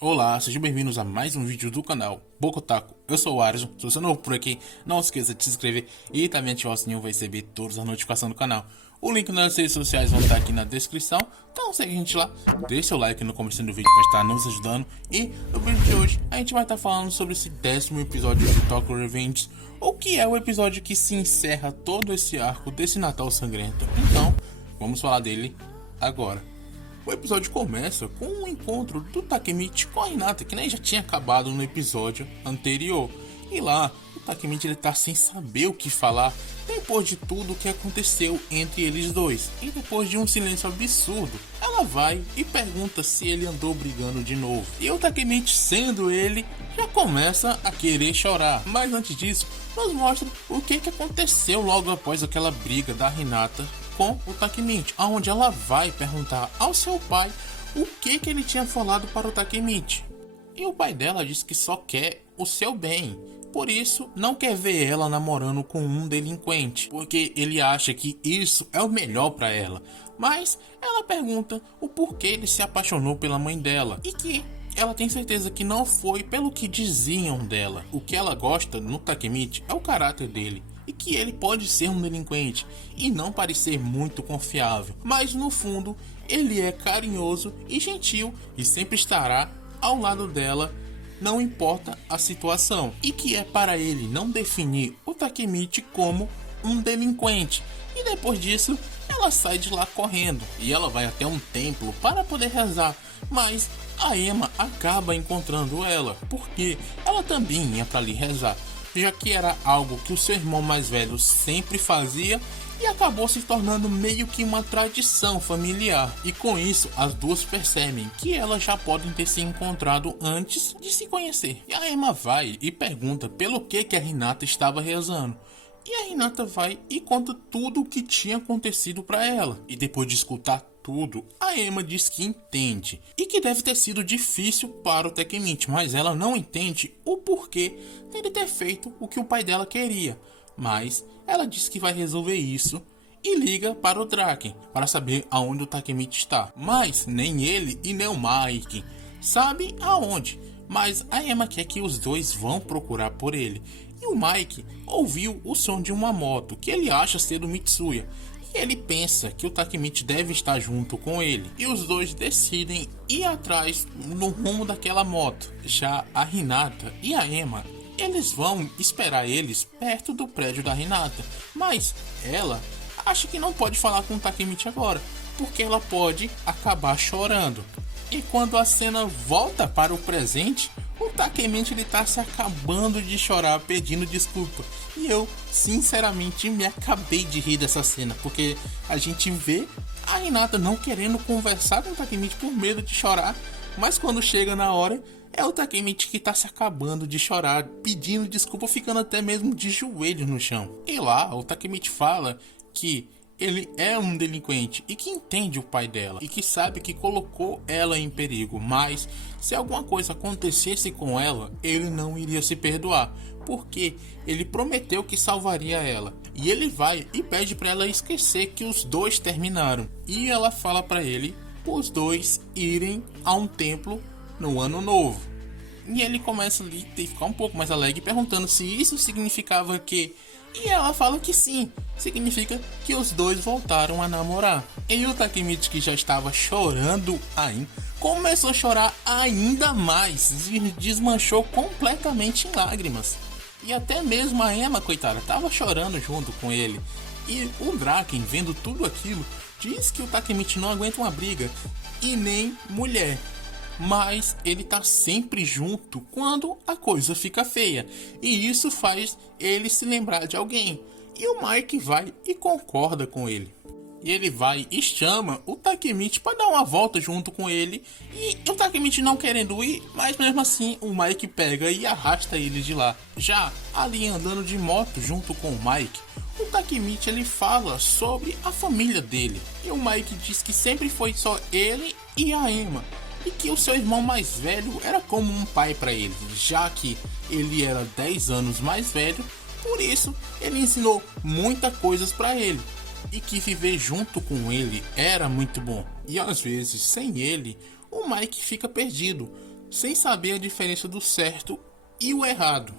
Olá, sejam bem-vindos a mais um vídeo do canal Bocotaco. Eu sou o Arison. Se você é novo por aqui, não esqueça de se inscrever e também ativar o sininho para receber todas as notificações do canal. O link nas redes sociais vão estar aqui na descrição, então segue a gente lá, deixa o like no começo do vídeo para estar nos ajudando. E no vídeo de hoje a gente vai estar falando sobre esse 10º episódio de Tokyo Revengers, o que é o episódio que se encerra todo esse arco desse Natal sangrento. Então, vamos falar dele agora. O episódio começa com um encontro do Takemichi com a Hinata, que nem já tinha acabado no episódio anterior. E lá, o Takemichi ele tá sem saber o que falar depois de tudo o que aconteceu entre eles dois. E depois de um silêncio absurdo, ela vai e pergunta se ele andou brigando de novo. E o Takemichi, sendo ele, já começa a querer chorar. Mas antes disso, nos mostra o que aconteceu logo após aquela briga da Hinata com o Takemichi, onde ela vai perguntar ao seu pai o que ele tinha falado para o Takemichi. E o pai dela diz que só quer o seu bem, por isso não quer ver ela namorando com um delinquente, porque ele acha que isso é o melhor para ela. Mas ela pergunta o porquê ele se apaixonou pela mãe dela e que ela tem certeza que não foi pelo que diziam dela. O que ela gosta no Takemichi é o caráter dele, e que ele pode ser um delinquente e não parecer muito confiável, mas no fundo ele é carinhoso e gentil e sempre estará ao lado dela, não importa a situação, e que é para ele não definir o Takemichi como um delinquente. E depois disso ela sai de lá correndo e ela vai até um templo para poder rezar, mas a Ema acaba encontrando ela, porque ela também ia para ali rezar, já que era algo que o seu irmão mais velho sempre fazia e acabou se tornando meio que uma tradição familiar. E com isso, as duas percebem que elas já podem ter se encontrado antes de se conhecer. E a Ema vai e pergunta pelo que a Hinata estava rezando. E a Hinata vai e conta tudo o que tinha acontecido para ela. E depois de escutar tudo, a Ema diz que entende e que deve ter sido difícil para o Takemichi, mas ela não entende o porquê dele ter feito o que o pai dela queria. Mas ela diz que vai resolver isso e liga para o Draken para saber aonde o Takemichi está. Mas nem ele e nem o Mike sabem aonde, mas a Ema quer que os dois vão procurar por ele. E o Mike ouviu o som de uma moto que ele acha ser do Mitsuya. E ele pensa que o Takemichi deve estar junto com ele. E os dois decidem ir atrás no rumo daquela moto. Já a Hinata e a Ema, eles vão esperar eles perto do prédio da Hinata. Mas ela acha que não pode falar com o Takemichi agora, porque ela pode acabar chorando. E quando a cena volta para o presente, o Takemichi ele tá se acabando de chorar, pedindo desculpa. E eu, sinceramente, me acabei de rir dessa cena, porque a gente vê a Hinata não querendo conversar com o Takemichi por medo de chorar, mas quando chega na hora, é o Takemichi que tá se acabando de chorar, pedindo desculpa, ficando até mesmo de joelhos no chão. E lá, o Takemichi fala que ele é um delinquente e que entende o pai dela e que sabe que colocou ela em perigo, mas se alguma coisa acontecesse com ela, ele não iria se perdoar, porque ele prometeu que salvaria ela. E ele vai e pede para ela esquecer que os dois terminaram. E ela fala para ele os dois irem a um templo no ano novo. E ele começa ali a ficar um pouco mais alegre, perguntando se isso significava que... E ela fala que sim, significa que os dois voltaram a namorar. E o Takemichi, que já estava chorando ainda, começou a chorar ainda mais e desmanchou completamente em lágrimas. E até mesmo a Ema, coitada, estava chorando junto com ele. E o Draken, vendo tudo aquilo, diz que o Takemichi não aguenta uma briga e nem mulher. Mas ele tá sempre junto quando a coisa fica feia, e isso faz ele se lembrar de alguém. E o Mike vai e concorda com ele. E ele vai e chama o Takemichi para dar uma volta junto com ele. E o Takemichi não querendo ir, mas mesmo assim o Mike pega e arrasta ele de lá. Já ali andando de moto junto com o Mike, o Takemichi ele fala sobre a família dele. E o Mike diz que sempre foi só ele e a Ema, e que o seu irmão mais velho era como um pai para ele, já que ele era 10 anos mais velho, por isso ele ensinou muitas coisas para ele, e que viver junto com ele era muito bom. E às vezes, sem ele, o Mike fica perdido, sem saber a diferença do certo e o errado.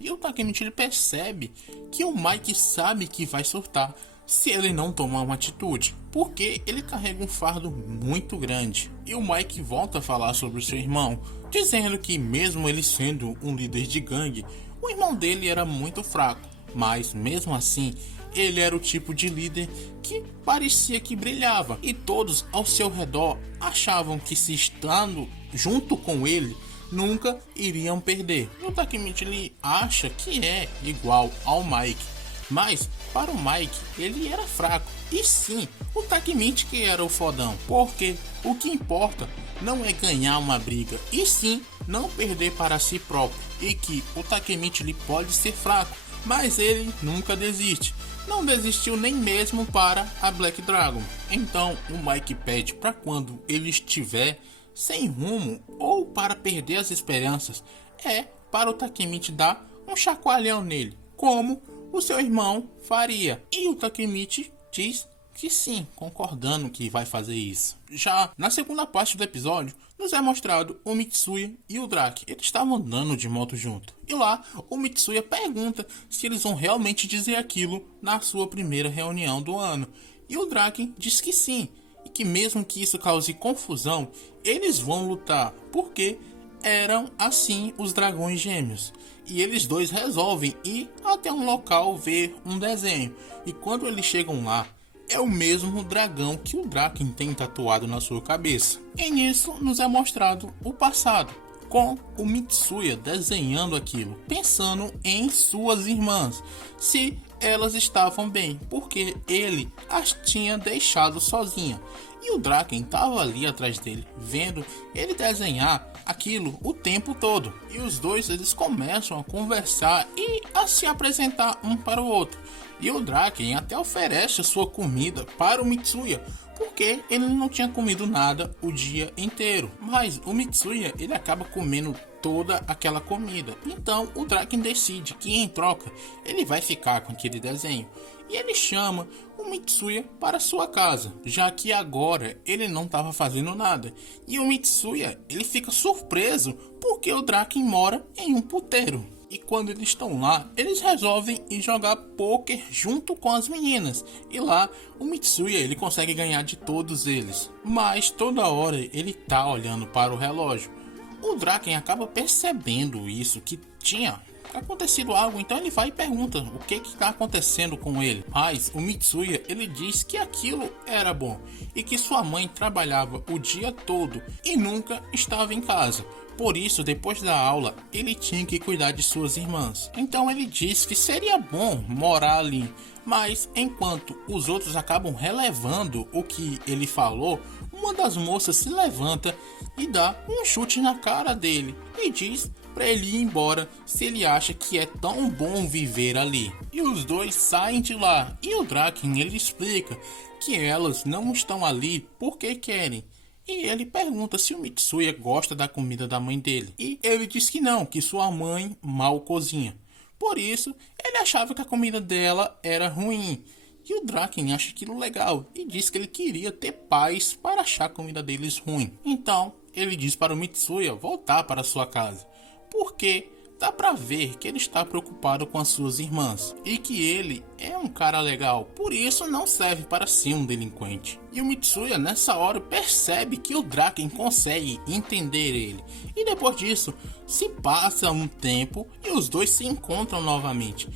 E o Takemichi ele percebe que o Mike sabe que vai surtar se ele não tomar uma atitude, porque ele carrega um fardo muito grande. E o Mike volta a falar sobre o seu irmão, dizendo que mesmo ele sendo um líder de gangue, o irmão dele era muito fraco, mas mesmo assim ele era o tipo de líder que parecia que brilhava, e todos ao seu redor achavam que, se estando junto com ele, nunca iriam perder. E o Takemichi ele acha que é igual ao Mike, mas para o Mike ele era fraco. E sim, o Takemichi que era o fodão, porque o que importa não é ganhar uma briga, e sim não perder para si próprio. E que o Takemichi ele pode ser fraco, mas ele nunca desiste. Não desistiu nem mesmo para a Black Dragon. Então o Mike pede para quando ele estiver sem rumo ou para perder as esperanças, é para o Takemichi dar um chacoalhão nele, como o seu irmão faria. E o Takemichi diz que sim, concordando que vai fazer isso. Já na segunda parte do episódio, nos é mostrado o Mitsuya e o Drake. Eles estavam andando de moto junto. E lá, o Mitsuya pergunta se eles vão realmente dizer aquilo na sua primeira reunião do ano. E o Drake diz que sim, e que mesmo que isso cause confusão, eles vão lutar, porque eram assim os dragões gêmeos. E eles dois resolvem ir até um local ver um desenho. E quando eles chegam lá, é o mesmo dragão que o Draken tem tatuado na sua cabeça. E nisso nos é mostrado o passado, com o Mitsuya desenhando aquilo, pensando em suas irmãs, se elas estavam bem, porque ele as tinha deixado sozinha. E o Draken estava ali atrás dele, vendo ele desenhar aquilo o tempo todo. E os dois eles começam a conversar e a se apresentar um para o outro. E o Draken até oferece sua comida para o Mitsuya, porque ele não tinha comido nada o dia inteiro. Mas o Mitsuya ele acaba comendo toda aquela comida. Então o Draken decide que em troca ele vai ficar com aquele desenho. E ele chama o Mitsuya para sua casa, já que agora ele não estava fazendo nada. E o Mitsuya ele fica surpreso porque o Draken mora em um puteiro. E quando eles estão lá, eles resolvem ir jogar poker junto com as meninas. E lá, o Mitsuya ele consegue ganhar de todos eles. Mas toda hora ele tá olhando para o relógio. O Draken acaba percebendo isso, que tinha acontecido algo, então ele vai e pergunta o que está acontecendo com ele. Mas o Mitsuya ele diz que aquilo era bom e que sua mãe trabalhava o dia todo e nunca estava em casa. Por isso, depois da aula, ele tinha que cuidar de suas irmãs. Então ele diz que seria bom morar ali. Mas enquanto os outros acabam relevando o que ele falou, uma das moças se levanta e dá um chute na cara dele e diz para ele ir embora se ele acha que é tão bom viver ali. E os dois saem de lá e o Draken ele explica que elas não estão ali porque querem. E ele pergunta se o Mitsuya gosta da comida da mãe dele. E ele diz que não, que sua mãe mal cozinha. Por isso, ele achava que a comida dela era ruim. E o Draken acha aquilo legal e diz que ele queria ter paz para achar a comida deles ruim. Então, ele diz para o Mitsuya voltar para sua casa, porque dá pra ver que ele está preocupado com as suas irmãs e que ele é um cara legal, por isso não serve para ser um delinquente. E o Mitsuya nessa hora percebe que o Draken consegue entender ele, e depois disso se passa um tempo e os dois se encontram novamente.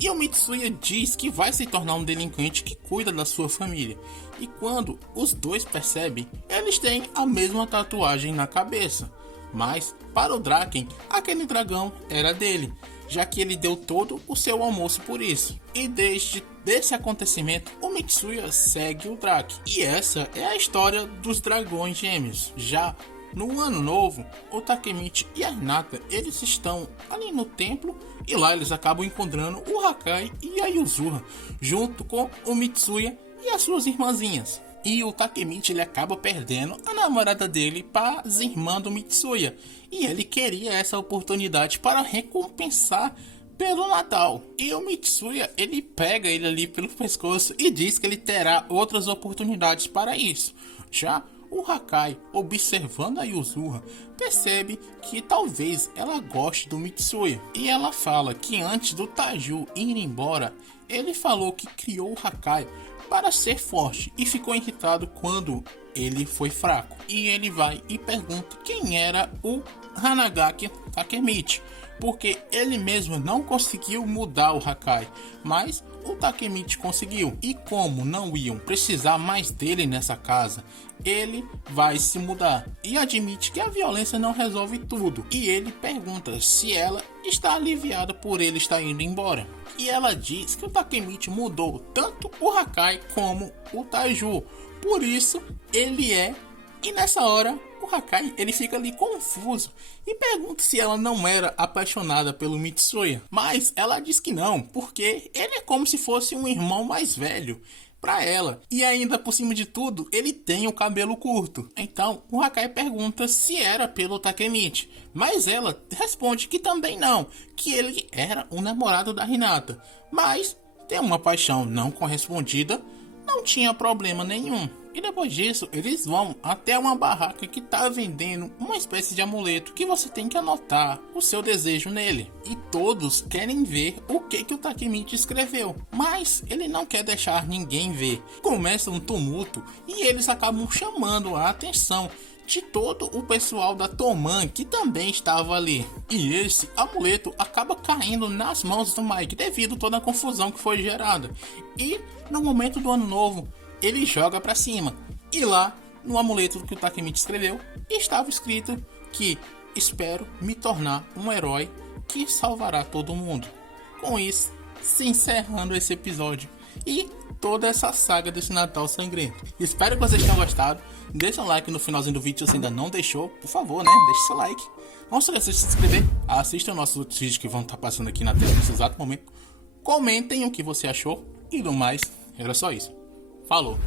E o Mitsuya diz que vai se tornar um delinquente que cuida da sua família. E quando os dois percebem, eles têm a mesma tatuagem na cabeça. Mas, para o Draken, aquele dragão era dele, já que ele deu todo o seu almoço por isso. E desde esse acontecimento, o Mitsuya segue o Draken. E essa é a história dos dragões gêmeos. Já no ano novo, o Takemichi e a Hinata, eles estão ali no templo e lá eles acabam encontrando o Hakai e a Yuzura, junto com o Mitsuya e as suas irmãzinhas. E o Takemichi ele acaba perdendo a namorada dele para as irmãs do Mitsuya. E ele queria essa oportunidade para recompensar pelo Natal. E o Mitsuya ele pega ele ali pelo pescoço e diz que ele terá outras oportunidades para isso. Já o Hakai, observando a Yuzuru, percebe que talvez ela goste do Mitsuya. E ela fala que antes do Taju ir embora, ele falou que criou o Hakai para ser forte e ficou irritado quando ele foi fraco. E ele vai e pergunta quem era o Hanagaki Takemichi, porque ele mesmo não conseguiu mudar o Hakai, mas o Takemichi conseguiu. E como não iam precisar mais dele nessa casa, ele vai se mudar e admite que a violência não resolve tudo. E ele pergunta se ela está aliviada por ele estar indo embora. E ela diz que o Takemichi mudou tanto o Hakai como o Taju, por isso ele é. E nessa hora o Hakai ele fica ali confuso e pergunta se ela não era apaixonada pelo Mitsuya. Mas ela diz que não, porque ele é como se fosse um irmão mais velho para ela. E ainda por cima de tudo, ele tem o cabelo curto. Então o Hakai pergunta se era pelo Takemichi, mas ela responde que também não, que ele era o namorado da Hinata. Mas ter uma paixão não correspondida não tinha problema nenhum. E depois disso, eles vão até uma barraca que está vendendo uma espécie de amuleto que você tem que anotar o seu desejo nele. E todos querem ver o que o Takemichi escreveu, mas ele não quer deixar ninguém ver. Começa um tumulto e eles acabam chamando a atenção de todo o pessoal da Toman que também estava ali. E esse amuleto acaba caindo nas mãos do Mike devido a toda a confusão que foi gerada. E no momento do ano novo, ele joga para cima. E lá, no amuleto que o Takemichi escreveu, estava escrito que espero me tornar um herói que salvará todo mundo. Com isso, se encerrando esse episódio e toda essa saga desse Natal sangrento. Espero que vocês tenham gostado. Deixa um like no finalzinho do vídeo se você ainda não deixou. Por favor, né? Deixa seu like. Não se esqueça de se inscrever. Assista nossos outros vídeos que vão estar passando aqui na tela nesse exato momento. Comentem o que você achou. E do mais, era só isso. Falou!